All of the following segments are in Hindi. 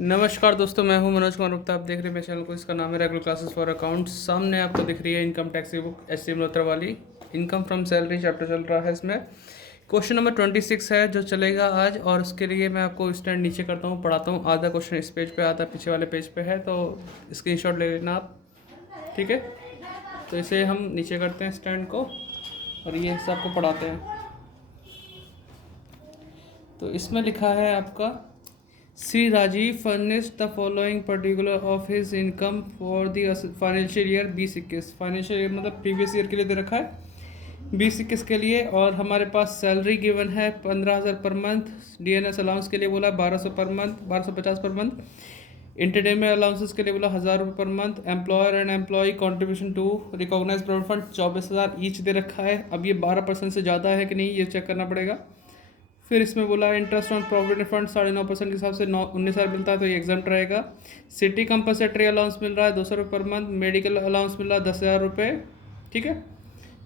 नमस्कार दोस्तों, मैं हूं मनोज कुमार गुप्ता। आप देख रहे हैं मेरे चैनल को। इसका नाम है रेगुलर क्लासेस फॉर अकाउंट्स। सामने आपको दिख रही है इनकम टैक्स की बुक एस सी मल्होत्रा वाली। इनकम फ्रॉम सैलरी चैप्टर चल रहा है। इसमें क्वेश्चन नंबर 26 है जो चलेगा आज, और उसके लिए मैं आपको स्टैंड नीचे करता हूँ, पढ़ाता हूँ। आधा क्वेश्चन इस पेज पे, आधा पीछे वाले पेज पे है, तो स्क्रीनशॉट ले लेना आप, ठीक है। तो इसे हम नीचे करते हैं स्टैंड को, और ये हिस्सा आपको पढ़ाते हैं। तो इसमें लिखा है आपका, Shri Rajiv furnished the following particular of his income for the financial year 2021। Financial year मतलब प्रीवियस ईयर के लिए दे रखा है 2021 के लिए। और हमारे पास सैलरी गिवन है 15,000 पर मंथ। डीएनएस अलाउंस के लिए बोला 1200 per month, 1250 per month. Entertainment allowances के लिए बोला 1000 रुपये per month. Employer and employ contribution to recognise provident fund 24,000 each दे रखा है। अब ये 12% से ज़्यादा है कि नहीं, ये चेक करना पड़ेगा। फिर इसमें बोला इंटरेस्ट ऑन प्रोविडेंट फंड 9.5% के हिसाब से 19,000 मिलता है, तो ये एग्जाम्प्ट रहेगा। सिटी कंपल्सरी अलाउंस मिल रहा है 200 रुपये पर मंथ। मेडिकल अलाउंस मिल रहा है 10,000 रुपये, ठीक है।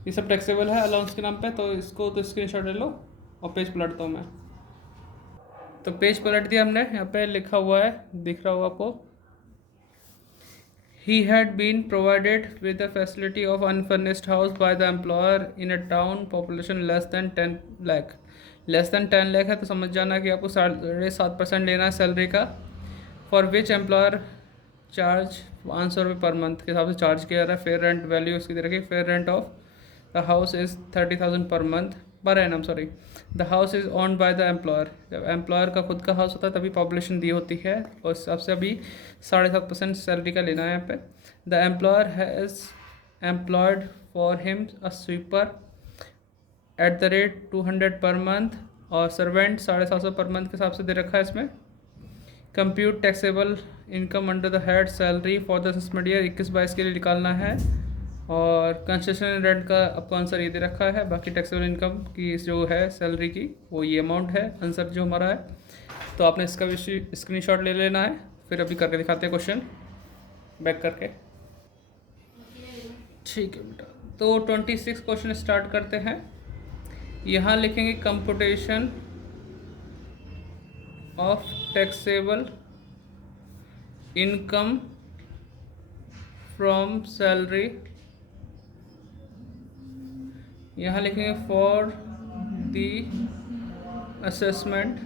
ये सब टैक्सेबल है अलाउंस के नाम पे, तो इसको तो स्क्रीनशॉट ले लो। और पेज पलटता हूँ मैं। तो पेज पलट दिया हमने। यहाँ पे लिखा हुआ है, दिख रहा होगा आपको। He had been provided with the facility of unfurnished house by the employer in a town population less than 10 lakh। Less than 10 lakh है तो समझ जाना कि आपको 7.5% लेना है सैलरी का। फॉर विच एम्प्लॉयर चार्ज 500 रुपये पर मंथ के हिसाब से चार्ज किया जा रहा है। फेयर रेंट वैल्यू उसकी तरह की, fair rent of the house is 30,000 per month, per annum sorry. The house is owned by the employer. जब एम्प्लॉयर का खुद का हाउस होता है तभी पॉपुलेशन दी होती है, और इस हिसाब से अभी 7.5% सैलरी का लेना है यहाँ पे। The employer has employed for him a sweeper at the rate 200 per month, और सर्वेंट 750 पर मंथ के हिसाब से दे रखा है इसमें। Compute taxable income under the head salary for the assessment year 21-22 के लिए निकालना है। और कंसेशन रेंट का आपको आंसर ये दे रखा है। बाकी टैक्सेबल इनकम की जो है सैलरी की वो ये अमाउंट है, आंसर जो हमारा है। तो आपने इसका भी स्क्रीनशॉट ले लेना है। फिर अभी करके दिखाते हैं क्वेश्चन बैक करके, ठीक है बेटा। तो 26 क्वेश्चन स्टार्ट करते हैं। यहाँ लिखेंगे computation of taxable income from salary. यहाँ लिखेंगे फॉर द असेसमेंट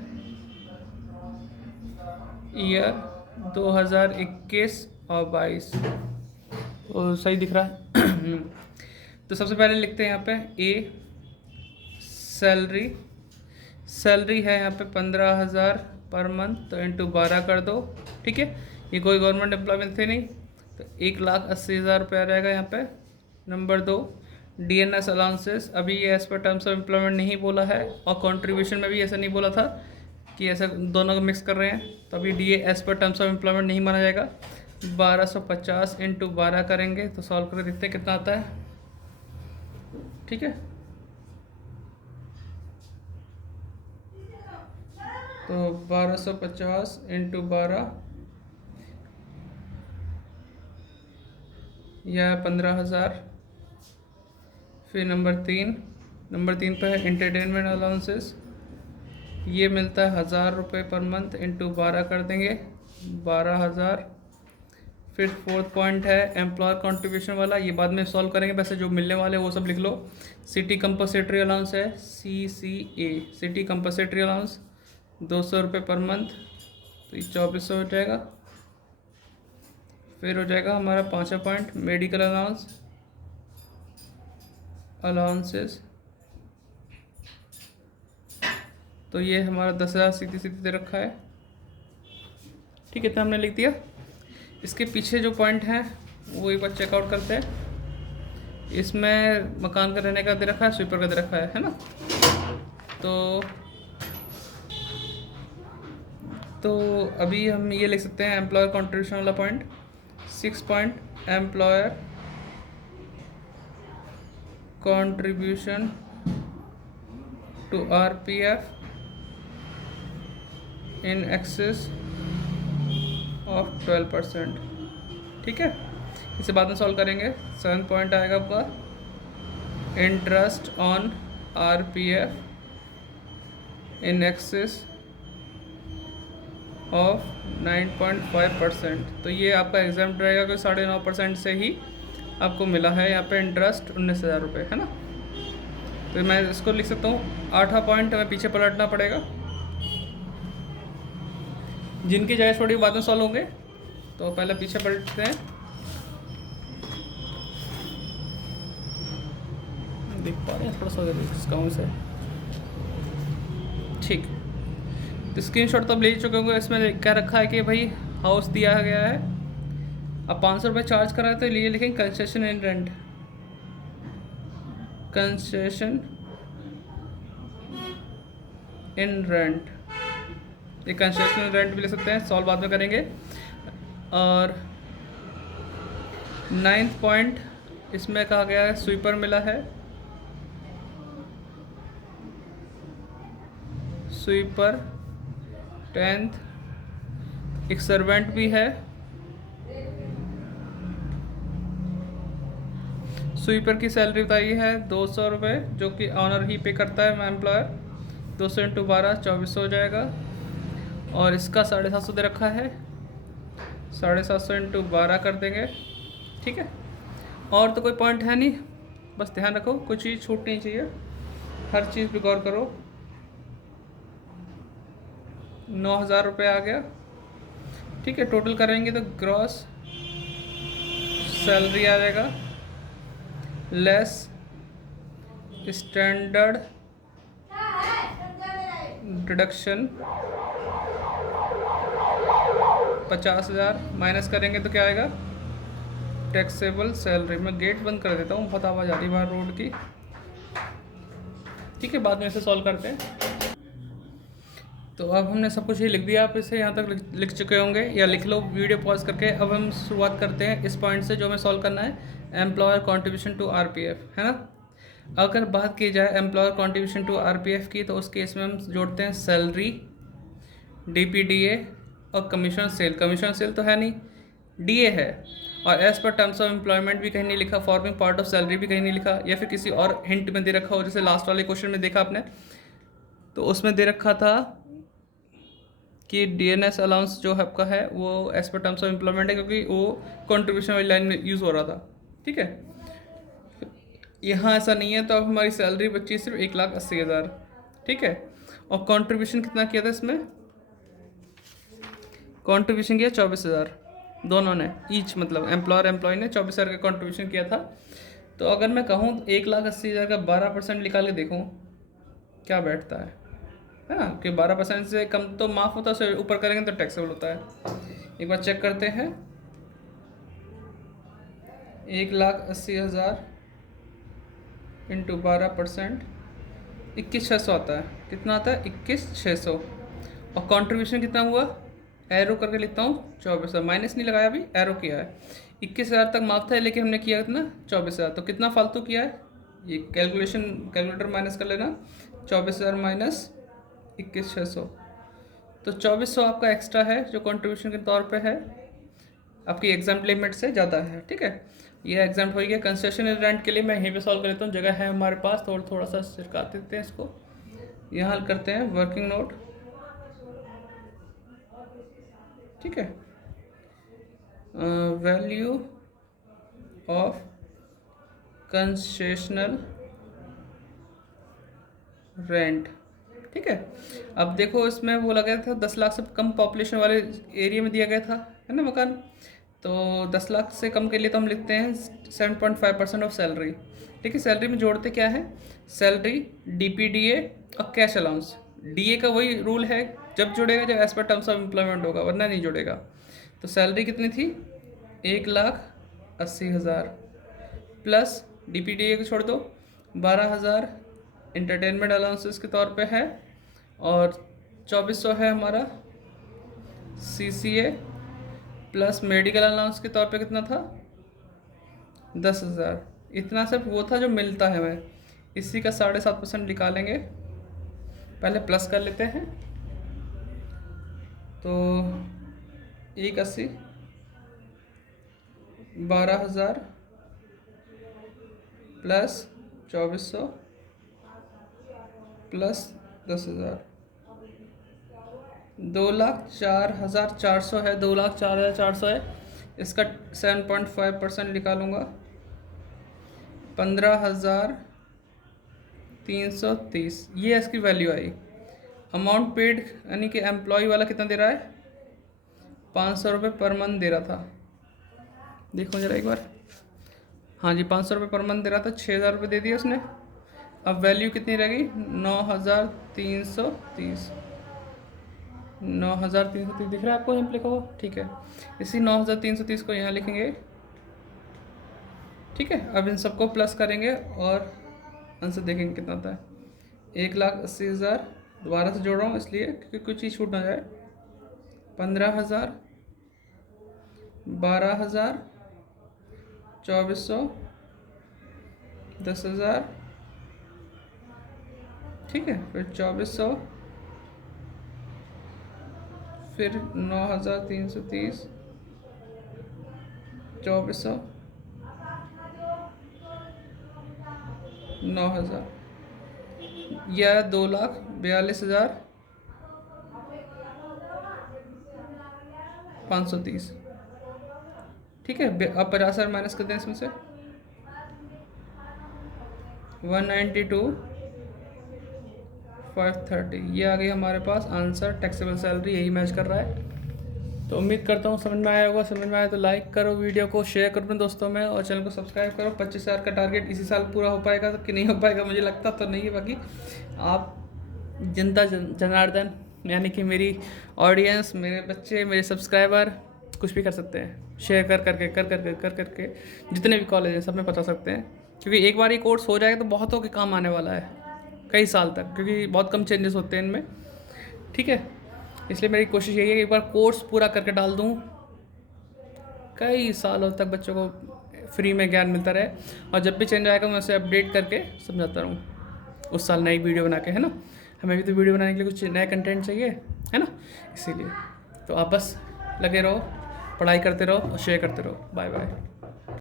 ईयर 2021 और 22। तो सही दिख रहा है। तो सबसे पहले लिखते हैं यहाँ पे ए सैलरी। सैलरी है यहाँ पे 15,000 पर मंथ, तो इंटू 12 कर दो, ठीक है। ये कोई गवर्नमेंट एम्प्लॉयमेंट थे नहीं, तो 1,80,000 रुपये आ जाएगा यहाँ पे। Number 2 DNS allowances. अभी ये एज पर टर्म्स ऑफ एम्प्लॉयमेंट नहीं बोला है, और कंट्रीब्यूशन में भी ऐसा नहीं बोला था कि ऐसा दोनों को मिक्स कर रहे हैं, तो अभी डी एज पर टर्म्स ऑफ एम्प्लॉयमेंट नहीं माना जाएगा। 1250 इंटू 12 करेंगे तो सॉल्व करके देखते हैं कितना आता है, ठीक है। तो 1250 इंटू 12 या 15,000। फिर नंबर 3 पे है इंटरटेनमेंट अलाउंसेस। ये मिलता है 1,000 रुपये पर मंथ, इंटू 12 कर देंगे 12,000। फिर 4th पॉइंट है एम्प्लॉयर कॉन्ट्रीब्यूशन वाला, ये बाद में सॉल्व करेंगे। वैसे जो मिलने वाले वो सब लिख लो। सिटी कंपल्सरी अलाउंस है CCA, सिटी कंपल्सरी अलाउंस 200 रुपये पर मंथ, तो ये 2400 हो जाएगा। फिर हो जाएगा हमारा 5वां पॉइंट मेडिकल अलाउंसेस। तो ये हमारा 10,000 सीधी सीधी दे रखा है, ठीक है। तो हमने लिख दिया। इसके पीछे जो पॉइंट हैं वो एक बार चेकआउट करते हैं। इसमें मकान का रहने का दे रखा है, स्वीपर का दे रखा है ना। तो अभी हम ये लिख सकते हैं एम्प्लॉयर कॉन्ट्रीब्यूशन वाला point. 6 point employer contribution to RPF in excess of 12%, ठीक है। इसे बाद में सॉल्व करेंगे। 7 पॉइंट आएगा आपका interest on RPF in excess of 9.5%। तो ये आपका एग्जाम रहेगा कि 9.5% से ही आपको मिला है यहाँ पे इंटरेस्ट 19,000 रुपये, है ना। तो मैं इसको लिख सकता हूँ 8वां पॉइंट हमें पीछे पलटना पड़ेगा, जिनकी जगह छोटी बाद में सॉल्व होंगे। तो पहले पीछे पलटते हैं, देख पा रहे हैं थोड़ा सा डिस्काउंट से, ठीक। तो स्क्रीनशॉट तो अब ले चुके होंगे। इसमें क्या रखा है कि भाई हाउस दिया गया है, अब 500 रुपये चार्ज करा है, तो ये लिखेंगे कंसेशन इन रेंट, कंसेशन इन रेंट। ये कंसेशन इन रेंट भी ले सकते हैं, सॉल्व बाद में करेंगे। और 9th पॉइंट इसमें कहा गया है स्वीपर मिला है, स्वीपर 10th, एक सर्वेंट भी है। स्वीपर की सैलरी बताई है 200 रुपये, जो कि ऑनर ही पे करता है, एम्प्लॉयर। 200 इंटू 12 2400 हो जाएगा। और इसका 750 दे रखा है, 750 इंटू 12 कर देंगे, ठीक है। और तो कोई पॉइंट है नहीं, बस ध्यान रखो कुछ चीज़ छूट नहीं चाहिए, हर चीज़ पे गौर करो। 9,000 रुपये आ गया, ठीक है। टोटल करेंगे तो ग्रॉस सैलरी आ जाएगा लेस स्टैंडर्ड डिडक्शन 50,000 माइनस करेंगे तो क्या आएगा, टैक्सेबल सैलरी। मैं गेट बंद कर देता हूँ, बहुत आवाज़ आ रही बाहर रोड की, ठीक है। बाद में इसे सॉल्व करते हैं। तो अब हमने सब कुछ ही लिख दिया, आप इसे यहाँ तक लिख चुके होंगे, या लिख लो वीडियो पॉज करके। अब हम शुरुआत करते हैं इस पॉइंट से जो हमें सॉल्व करना है, एम्प्लॉयर कॉन्ट्रीब्यूशन टू आरपीएफ, है ना। अगर बात की जाए एम्प्लॉयर कॉन्ट्रीब्यूशन टू आरपीएफ की, तो उस केस में हम जोड़ते हैं सैलरी, डीपीडीए और कमीशन सेल। कमीशन सेल तो है नहीं, डीए है। और एज पर टर्म्स ऑफ एम्प्लॉयमेंट भी कहीं नहीं लिखा, फॉर्मिंग पार्ट ऑफ सैलरी भी कहीं नहीं लिखा, या फिर किसी और हिंट में दे रखा हो, जैसे लास्ट वाले क्वेश्चन में देखा आपने, तो उसमें दे रखा था कि डीएनएस अलाउंस जो आपका है वो एज पर टर्म्स ऑफ एम्प्लॉयमेंट है, क्योंकि वो कॉन्ट्रीब्यूशन वाली लाइन में यूज़ हो रहा था, ठीक है। यहाँ ऐसा नहीं है, तो अब हमारी सैलरी बची सिर्फ 1,80,000, ठीक है। और कंट्रीब्यूशन कितना किया था इसमें, कंट्रीब्यूशन किया 24,000, दोनों ने ईच, मतलब एम्प्लॉयर एम्प्लॉय ने 24,000 का कंट्रीब्यूशन किया था। तो अगर मैं कहूँ 1,80,000 का 12% निकाल के देखूँ क्या बैठता है ना, कि 12% से कम तो माफ़ होता है, उससे ऊपर करेंगे तो टैक्सेबल होता है। एक बार चेक करते हैं, 1,80,000 इंटू 12%, 21,600 आता है। कितना आता है, 21,600। और कंट्रीब्यूशन कितना हुआ, एरो करके लिखता हूँ 24,000, माइनस नहीं लगाया, अभी एरो किया है। 21,000 तक माफ था, लेकिन हमने किया कितना, 24,000। तो कितना फालतू किया है, ये कैलकुलेटर माइनस कर लेना, 24,000 माइनस 21,600, तो 2400 आपका एक्स्ट्रा है, जो कंट्रीब्यूशन के तौर पे है, आपकी एग्जाम लिमिट से ज़्यादा है, ठीक है। ये एग्जाम हो गया। कंसेशन रेंट के लिए मैं यहीं पे सॉल्व कर लेता हूँ, जगह है हमारे पास, थोड़ा सा सिरका देते हैं इसको। यहाँ हल करते हैं वर्किंग नोट, ठीक है। वैल्यू ऑफ कंसेशनल रेंट, ठीक है। अब देखो इसमें वो लगा था 10 लाख से कम पॉपुलेशन वाले एरिया में दिया गया था, है ना, मकान। तो 10 लाख से कम के लिए तो हम लिखते हैं 7.5% ऑफ सैलरी, ठीक है। सैलरी में जोड़ते क्या है, सैलरी, डीपीडीए और कैश अलाउंस। डीए का वही रूल है, जब जुड़ेगा जब एज पर टर्म्स ऑफ एम्प्लॉयमेंट होगा, वरना नहीं जुड़ेगा। तो सैलरी कितनी थी, 1,80,000 प्लस डीपीडीए को छोड़ दो 12,000 इंटरटेनमेंट अलाउंसेस के तौर पे है, और 2,400 है हमारा सीसीए, प्लस मेडिकल अलाउंस के तौर पे कितना था, 10,000। इतना सब वो था जो मिलता है हमें, इसी का 7.5% निकालेंगे। पहले प्लस कर लेते हैं, तो 1,80, 12,000 प्लस 2,400 प्लस 10,000, 2,04,400 है, 2,04,400 है। इसका 7.5% निकालूंगा, 15,330, ये इसकी वैल्यू आई। अमाउंट पेड यानी कि एम्प्लॉय वाला कितना दे रहा है, 500 रुपये पर मंथ दे रहा था। देखो जरा एक बार, हाँ जी 500 रुपये पर मंथ दे रहा था, 6,000 रुपये दे दिए उसने। अब वैल्यू कितनी रह गई, 9,330, 9,330 दिख रहा है आपको यहाँ पे लिखा हुआ, ठीक है। इसी 9,330 को यहाँ लिखेंगे, ठीक है। अब इन सबको प्लस करेंगे और आंसर देखेंगे कितना आता है। 1,80,000, दोबारा से जोड़ रहा हूँ इसलिए क्योंकि कुछ चीज़ छूट ना जाए। 15,000, 12,000, 2,400, 10,000, ठीक है, फिर 2,400, फिर 9,330, 2,400, 9,000, यह 2,42,530, ठीक है। अब 50,000 माइनस कर दें इसमें से, 192,530, ये आ गई हमारे पास आंसर। टैक्सेबल सैलरी यही मैच कर रहा है। तो उम्मीद करता हूँ समझ में आया होगा। समझ में आया तो लाइक करो, वीडियो को शेयर करो अपने दोस्तों में, और चैनल को सब्सक्राइब करो। 25,000 का टारगेट इसी साल पूरा हो पाएगा कि नहीं हो पाएगा, मुझे लगता तो नहीं है, बाकी आप जनता जनार्दन यानी कि मेरी ऑडियंस, मेरे बच्चे, मेरे सब्सक्राइबर कुछ भी कर सकते हैं। शेयर कर करके जितने भी कॉलेज हैं सब में बता सकते हैं, क्योंकि एक बार ये कोर्स हो जाएगा तो बहुतों के काम आने वाला है कई साल तक, क्योंकि बहुत कम चेंजेस होते हैं इनमें, ठीक है। इसलिए मेरी कोशिश यही है कि एक बार कोर्स पूरा करके डाल दूँ, कई सालों तक बच्चों को फ्री में ज्ञान मिलता रहे, और जब भी चेंज आएगा मैं उसे अपडेट करके समझाता रहूँ, उस साल नई वीडियो बना के, है ना। हमें भी तो वीडियो बनाने के लिए कुछ नया कंटेंट चाहिए, है ना, इसीलिए। तो आप बस लगे रहो, पढ़ाई करते रहो और शेयर करते रहो। Bye bye.